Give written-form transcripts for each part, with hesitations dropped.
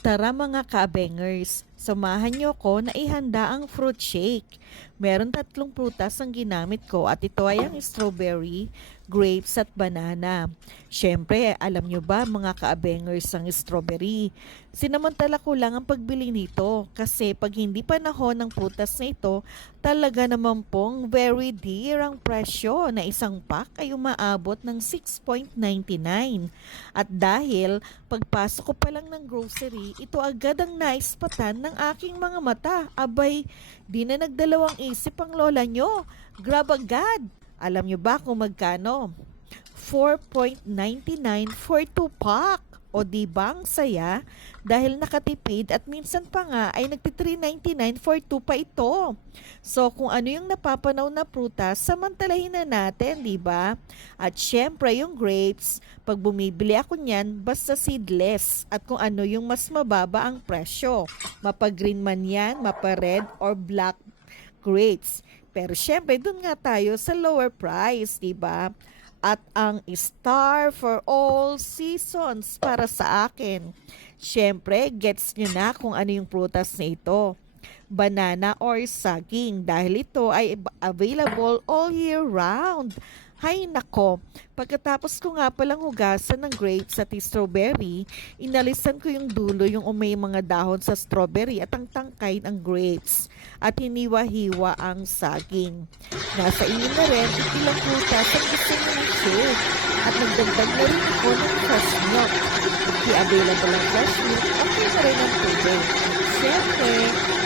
Tara mga ka-abengers, samahan niyo ko na ihanda ang fruit shake. Meron 3 prutas ang ginamit ko at ito ay ang strawberry, grapes at banana. Siyempre, alam niyo ba mga ka-abengers ang strawberry? Sinamantala ko lang ang pagbili nito kasi pag hindi panahon ng prutas na ito, talaga naman pong very dear ang presyo na isang pack ay umaabot ng 6.99. At dahil pagpasok ko pa lang ng grocery, ito agad ang naispatan ng aking mga mata. Abay, di na nagdalawang isip ang lola nyo. Grab agad. Alam nyo ba kung magkano? 4.99 for 2 pack. O di ba ang saya? Dahil nakatipid at minsan pa nga ay nagti-3.99 for 2 pa ito. So kung ano yung napapanaw na prutas, samantalahin na natin, di ba? At syempre yung grapes, pag bumibili ako niyan, basta seedless at kung ano yung mas mababa ang presyo. Mapa-green man yan, mapa-red or black grapes. Pero syempre, dun nga tayo sa lower price, di ba? At ang star for all seasons para sa akin. Syempre, gets nyo na kung ano yung prutas na ito. Banana or saging dahil ito ay available all year round. Hay nako, pagkatapos ko nga palang hugasan ng grapes at strawberry, inalisan ko yung dulo yung may mga dahon sa strawberry at ang tangkay ng grapes at hiniwa-hiwa ang saging. Nasa inyo na rin kung ilang prutas ang gusto nyo ng shake at nagdagdag na rin ako ng fresh milk. Di available ang fresh milk, okay na rin ang tubig. Siyempre,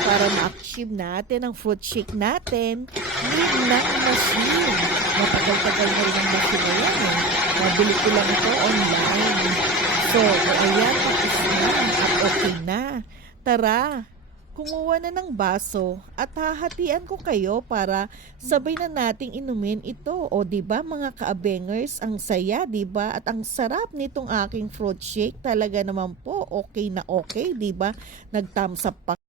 para ma-achieve natin ang fruit shake natin, need ng machine. Matagal-tagal na rin ang machine na yan eh. Nabili ko lang ito online. So, ayan, tapos na at okay na. Tara, kumuha na ng baso at hahatian ko kayo para sabay na nating inumin ito. O di ba mga ka-abengers, ang saya, di ba? At ang sarap nitong aking fruit shake. Talaga naman po, okay na okay, di ba? Nag-thumbs up pa